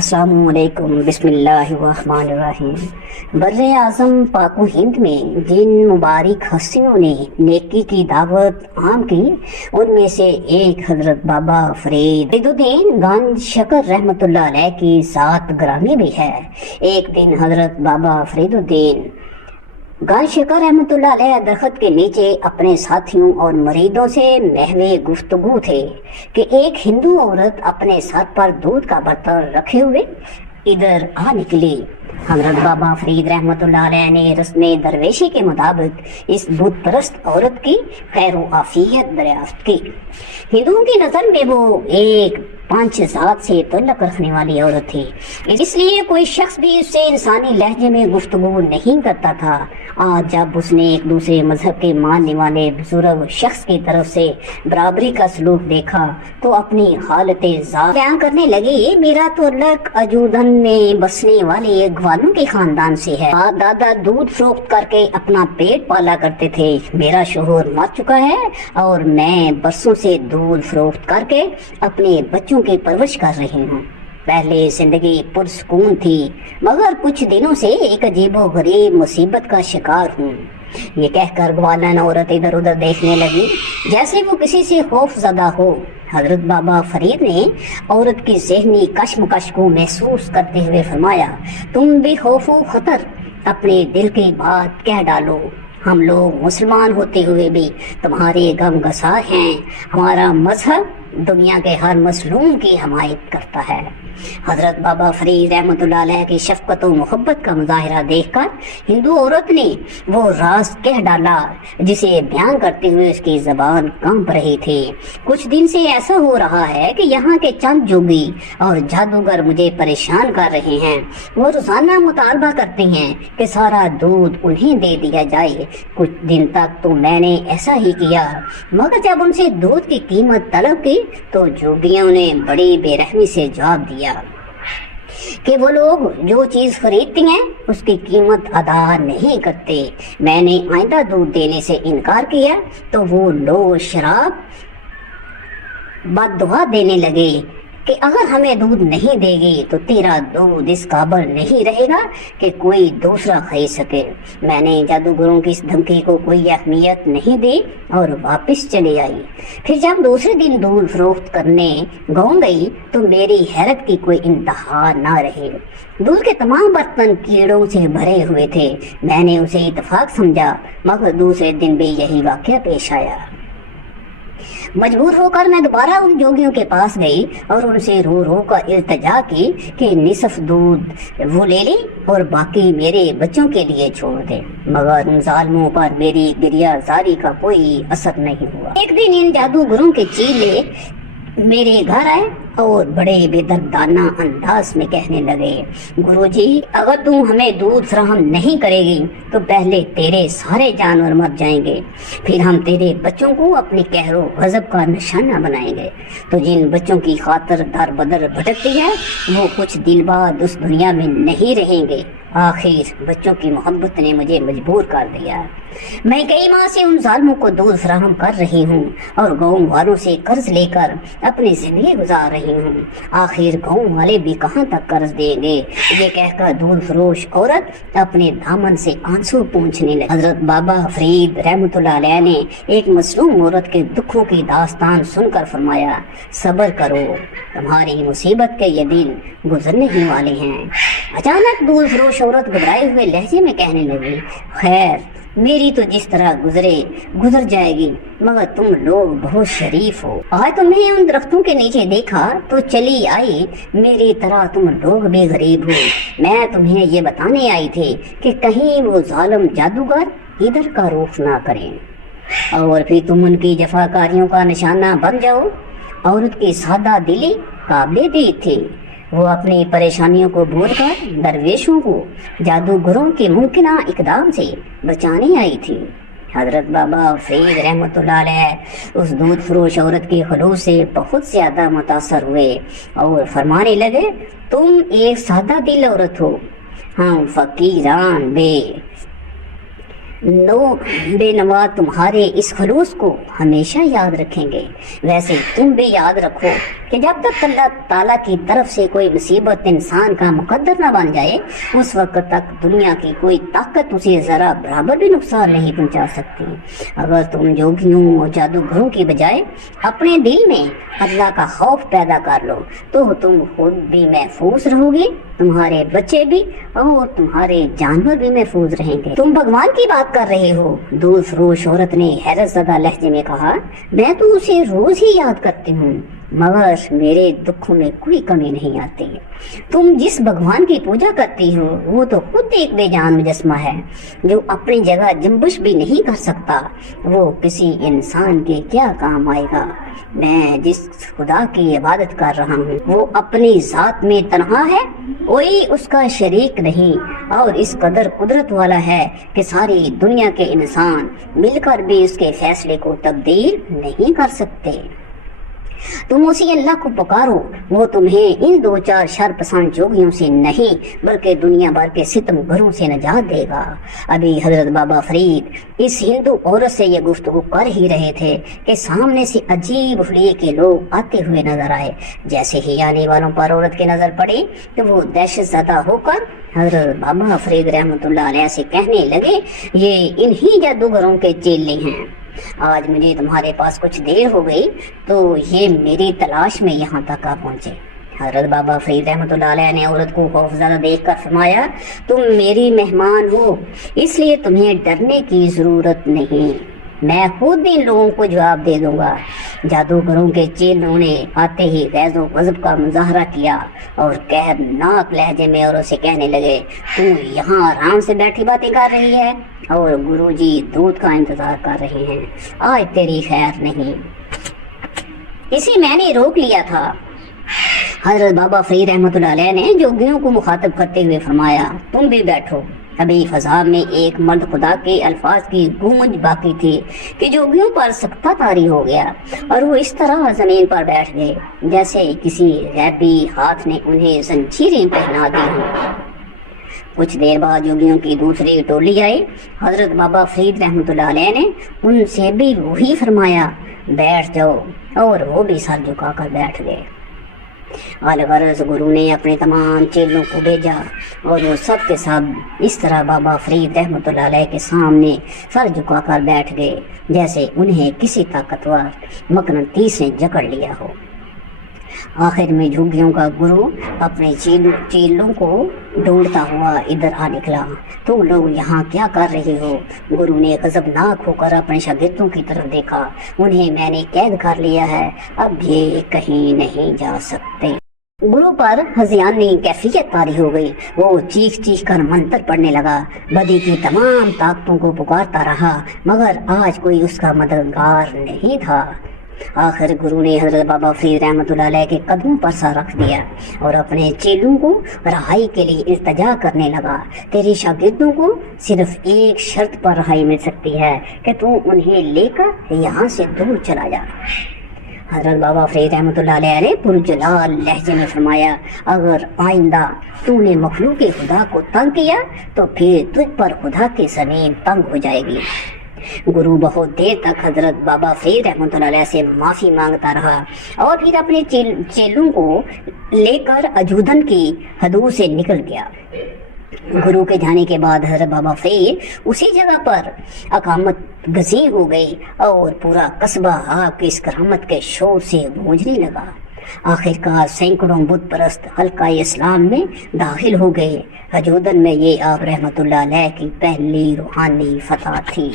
السلام علیکم، بسم اللہ الرحمن الرحیم۔ بر اعظم پاک و ہند میں جن مبارک ہستیوں نے نیکی کی دعوت عام کی، ان میں سے ایک حضرت بابا فرید الدین گنج شکر رحمۃ اللہ علیہ کی ذات گرامی بھی ہے۔ ایک دن حضرت بابا فرید الدین گنج شکر رحمۃ اللہ علیہ درخت کے نیچے اپنے ساتھیوں اور مریدوں سے محو گفتگو تھے کہ ایک ہندو عورت اپنے سر پر دودھ کا برتن رکھے ہوئے ادھر آ نکلی۔ حضرت بابا فرید رحمۃ اللہ علیہ نے رسم درویشی کے مطابق اس بت پرست عورت کی خیر و عافیت دریافت کی۔ ہندوؤں کی نظر میں وہ ایک پانچ ذات سے تعلق رکھنے والی عورت تھی، اس لیے کوئی شخص بھی اس سے انسانی لہجے میں گفتگو نہیں کرتا تھا۔ آج جب اس نے ایک دوسرے مذہب کے ماننے والے بزرگ شخص کی طرف سے برابری کا سلوک دیکھا تو اپنی حالت ذات بیان کرنے لگی۔ میرا تعلق اجودن میں بسنے والے گوالوں کے خاندان سے ہے۔ دادا دودھ فروخت کر کے اپنا پیٹ پالا کرتے تھے۔ میرا شوہر مر چکا ہے اور میں برسوں سے دودھ فروخت کر کے اپنے بچوں کی پرورش کر رہی ہوں۔ پہلے زندگی پرسکون تھی، مگر کچھ دنوں سے ایک عجیب و غریب مصیبت کا شکار ہوں۔ یہ کہہ کر گوالن عورت ادھر ادھر دیکھنے لگی جیسے وہ کسی سے خوف زدہ ہو۔ حضرت بابا فرید نے عورت کی ذہنی کشمکش کو محسوس کرتے ہوئے فرمایا، تم بھی خوف و خطر اپنے دل کی بات کہہ ڈالو۔ ہم لوگ مسلمان ہوتے ہوئے بھی تمہارے غم گسار ہیں۔ ہمارا مذہب دنیا کے ہر مظلوم کی حمایت کرتا ہے۔ حضرت بابا فرید رحمۃ اللہ علیہ کی شفقت و محبت کا مظاہرہ دیکھ کر ہندو عورت نے وہ راز کہہ ڈالا جسے بیان کرتے ہوئے اس کی زبان کانپ رہی تھی۔ کچھ دن سے ایسا ہو رہا ہے کہ یہاں کے چند جوگی اور جادوگر مجھے پریشان کر رہے ہیں۔ وہ روزانہ مطالبہ کرتے ہیں کہ سارا دودھ انہیں دے دیا جائے۔ کچھ دن تک تو میں نے ایسا ہی کیا، مگر جب ان سے دودھ کی قیمت طلب کی تو جوگیوں نے بڑی بے رحمی سے جواب دیا کہ وہ لوگ جو چیز خریدتی ہیں اس کی قیمت ادا نہیں کرتے۔ میں نے آئندہ دودھ دینے سے انکار کیا تو وہ لوگ شراب بد دعا دینے لگے کہ اگر ہمیں دودھ نہیں دے گی تو تیرا دودھ اس قابل نہیں رہے گا کہ کوئی دوسرا خرید سکے۔ میں نے جادوگروں کی اس دھمکی کو کوئی اہمیت نہیں دی اور واپس چلی آئی۔ پھر جب دوسرے دن دودھ فروخت کرنے گاؤں گئی تو میری حیرت کی کوئی انتہا نہ رہی۔ دودھ کے تمام برتن کیڑوں سے بھرے ہوئے تھے۔ میں نے اسے اتفاق سمجھا، مگر دوسرے دن بھی یہی واقعہ پیش آیا۔ مجبور ہو کر میں دوبارہ ان جوگیوں کے پاس گئی اور ان سے رو رو کر التجا کی کہ نصف دودھ وہ لے لیں اور باقی میرے بچوں کے لیے چھوڑ دیں، مگر ان ظالموں پر میری گریہ زاری کا کوئی اثر نہیں ہوا۔ ایک دن ان جادوگروں کے چیلے میرے گھر آئے اور بڑے بے دردانہ انداز میں کہنے لگے، گرو جی اگر تم ہمیں دودھ فراہم نہیں کرے گی تو پہلے تیرے سارے جانور مر جائیں گے، پھر ہم تیرے بچوں کو اپنی قہر و غضب کا نشانہ بنائیں گے۔ تو جن بچوں کی خاطر در بدر بھٹکتی ہے وہ کچھ دن بعد اس دنیا میں نہیں رہیں گے۔ آخر بچوں کی محبت نے مجھے مجبور کر دیا۔ میں کئی ماہ سے ان ظالموں کو دودھ فراہم کر رہی ہوں اور گاؤں والوں سے قرض لے کر اپنی زندگی گزار رہی ہوں۔ آخر گاؤں والے بھی کہاں تک قرض دیں گے؟ یہ کہہ کر دودھ فروش عورت اپنے دامن سے آنسو پونچھنے لگی۔ حضرت بابا فرید رحمۃ اللہ علیہ نے ایک مظلوم عورت کے دکھوں کی داستان سن کر فرمایا، صبر کرو، تمہاری مصیبت کے یہ دن گزرنے ہی والے ہیں۔ اچانک دودھ فروش عورت گھبرائے ہوئے لہجے میں کہنے لگی، خیر میری تو جس طرح گزر جائے گی، مگر تم لوگ بہت شریف ہو۔ آج تمہیں ان درختوں کے نیچے دیکھا تو چلی آئی، میری طرح تم لوگ بھی غریب ہو۔ میں تمہیں یہ بتانے آئی تھی کہ کہیں وہ ظالم جادوگر ادھر کا رخ نہ کریں اور پھر تم ان کی جفاکاریوں کا نشانہ بن جاؤ۔ عورت کی سادہ دلی قابل دید تھی۔ وہ اپنی پریشانیوں کو بھول کر درویشوں کو جادوگروں کے ممکنہ اقدام سے بچانے آئی تھی۔ حضرت بابا فرید رحمۃ اللہ علیہ اس دودھ فروش عورت کے خلوص سے بہت زیادہ متاثر ہوئے اور فرمانے لگے، تم ایک سادہ دل عورت ہو، ہم فقیران بے نو بے نوا تمہارے اس خلوص کو ہمیشہ یاد رکھیں گے۔ ویسے تم بھی یاد رکھو کہ جب تک اللہ تعالیٰ کی طرف سے کوئی مصیبت انسان کا مقدر نہ بن جائے، اس وقت تک دنیا کی کوئی طاقت اسے ذرا برابر بھی نقصان نہیں پہنچا سکتی۔ اگر تم جوگیوں اور جادوگروں کی بجائے اپنے دل میں اللہ کا خوف پیدا کر لو تو تم خود بھی محفوظ رہو گے، تمہارے بچے بھی اور تمہارے جانور بھی محفوظ رہیں گے۔ تم بھگوان کی بات کر رہے ہو، دودھ فروش عورت نے حیرت زدہ لہجے میں کہا۔ میں تو اسے روز ہی یاد کرتی ہوں، مگر میرے دکھوں میں کوئی کمی نہیں آتی۔ تم جس بھگوان کی پوجا کرتی ہو وہ تو خود ایک بے جان مجسمہ ہے جو اپنی جگہ جنبش بھی نہیں کر سکتا، وہ کسی انسان کے کیا کام آئے گا۔ میں جس خدا کی عبادت کر رہا ہوں وہ اپنی ذات میں تنہا ہے، کوئی اس کا شریک نہیں، اور اس قدر قدرت والا ہے کہ ساری دنیا کے انسان مل کر بھی اس کے فیصلے کو تبدیل نہیں کر سکتے۔ تم اسی اللہ کو پکارو، وہ تمہیں ان دو چار شر پسند جوگیوں سے نہیں بلکہ دنیا بھر کے ستم گھروں سے نجات دے گا۔ ابھی حضرت بابا فرید اس ہندو عورت سے یہ گفتگو کر ہی رہے تھے کہ سامنے سے عجیب حلیے کے لوگ آتے ہوئے نظر آئے۔ جیسے ہی آنے والوں پر عورت کی نظر پڑی تو وہ دہشت زدہ ہو کر حضرت بابا فرید رحمۃ اللہ علیہ سے کہنے لگے، یہ انہی جادوگروں کے چیلے ہیں۔ آج مجھے تمہارے پاس کچھ دیر ہو گئی تو یہ میری تلاش میں یہاں تک آ پہنچے۔ حضرت بابا فرید رحمۃ اللہ علیہ نے عورت کو خوفزدہ دیکھ کر فرمایا، تم میری مہمان ہو، اس لیے تمہیں ڈرنے کی ضرورت نہیں، میں خود ان لوگوں کو جواب دے دوں گا۔ جادوگروں کے چیلوں نے آتے ہی غیظ و غضب کا مظاہرہ کیا اور قہرناک لہجے میں عورت سے کہنے لگے، تو یہاں آرام سے بیٹھی باتیں کر رہی ہے اور گرو جی دودھ کا انتظار کر رہے ہیں، آج تیری خیر نہیں۔ اسے میں نے روک لیا تھا۔ حضرت بابا فرید رحمۃ اللہ علیہ نے جوگیوں کو مخاطب کرتے ہوئے فرمایا، تم بھی بیٹھو۔ ابھی فضا میں ایک مرد خدا کے الفاظ کی گونج باقی تھی کہ جوگیوں پر سکتہ طاری ہو گیا اور وہ اس طرح زمین پر بیٹھ گئے جیسے کسی غیبی ہاتھ نے انہیں زنجیریں پہنا دی ہوں۔ کچھ دیر بعد جوگیوں کی دوسری ٹولی آئی۔ حضرت بابا فرید رحمۃ اللہ علیہ نے ان سے بھی وہی فرمایا، بیٹھ جاؤ، اور وہ بھی سر جھکا کر بیٹھ گئے۔ الغرض گرو نے اپنے تمام چیلوں کو بھیجا اور وہ سب کے سب اس طرح بابا فرید رحمۃ اللہ علیہ کے سامنے سر جھکا کر بیٹھ گئے جیسے انہیں کسی طاقتور مقناطیس نے جکڑ لیا ہو۔ آخر میں جھوگیوں کا گرو اپنے چیلوں کو ڈھونڈتا ہوا ادھر آ نکلا۔ تم لوگ یہاں کیا کر رہے ہو؟ گرو نے غضبناک ہو کر اپنے شاگردوں کی طرف دیکھا۔ انہیں میں نے قید کر لیا ہے، اب یہ کہیں نہیں جا سکتے۔ گرو پر ہذیانی کیفیت طاری ہو گئی۔ وہ چیخ چیخ کر منتر پڑھنے لگا، بدی کی تمام طاقتوں کو پکارتا رہا، مگر آج کوئی اس کا مددگار نہیں تھا۔ آخر گرو نے حضرت بابا فرید رحمۃ اللہ علیہ کے قدموں پر سر رکھ دیا اور اپنے چیلوں کو رہائی کے لیے التجا کرنے لگا، تیرے شاگردوں کو صرف ایک شرط پر رہائی مل سکتی ہے کہ تو انہیں لے کر یہاں سے دور چلا جا۔ حضرت بابا فرید رحمۃ اللہ علیہ نے پرجلال لہجے میں فرمایا، اگر آئندہ تو نے مخلوق خدا کو تنگ کیا تو پھر تجھ پر خدا کی زمین تنگ ہو جائے گی۔ گرو بہت دیر تک حضرت بابا فرید رحمۃ اللہ علیہ سے معافی مانگتا رہا اور پھر اپنے چیلوں کو لے کر اجودن کی حدود سے نکل گیا۔ گرو کے جانے کے بعد حضرت بابا فرید اسی جگہ پر اقامت گزین ہو گئی اور پورا قصبہ آپ کی اس کرامت کے شور سے گونجنے لگا۔ آخر کار سینکڑوں بت پرست حلقہ اسلام میں داخل ہو گئے۔ حجودن میں یہ آپ رحمۃ اللہ علیہ کی پہلی روحانی فتح تھی۔